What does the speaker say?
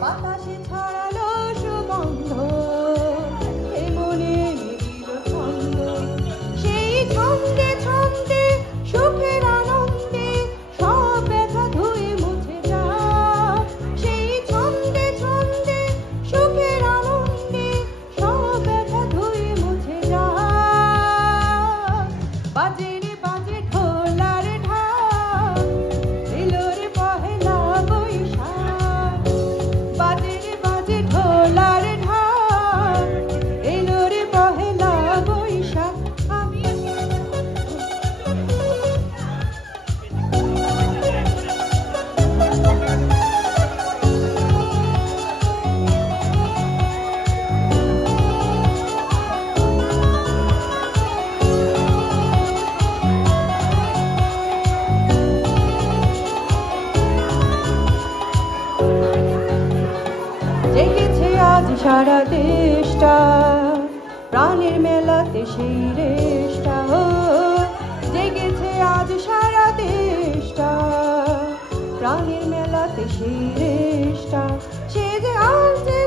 বাতাসে ছড়ালো সুগন্ধ, এ মনে নিবিড় ছন্দ, সেই ছন্দে ছন্দে সুখের আনন্দে সব ব্যথা ধুয়ে মুছে যায়। সেই ছন্দে ছন্দে সুখের আনন্দে সব ব্যথা ধুয়ে মুছে যায়। বাজে রে বাজে ঢোলার ঢাক, এলো রে পহেলা বৈশাখ। বাজে রে বাজে ঢোলার ঢাক, এলো রে পহেলা বৈশাখ। আমি জেগেছে আজ সারা দেশটা, প্রাণের মেলাতে সেই রেশটা। ও জেগেছে আজ সারা দেশটা, প্রাণের মেলাতে সেই রেশটা। সে যে আজ যে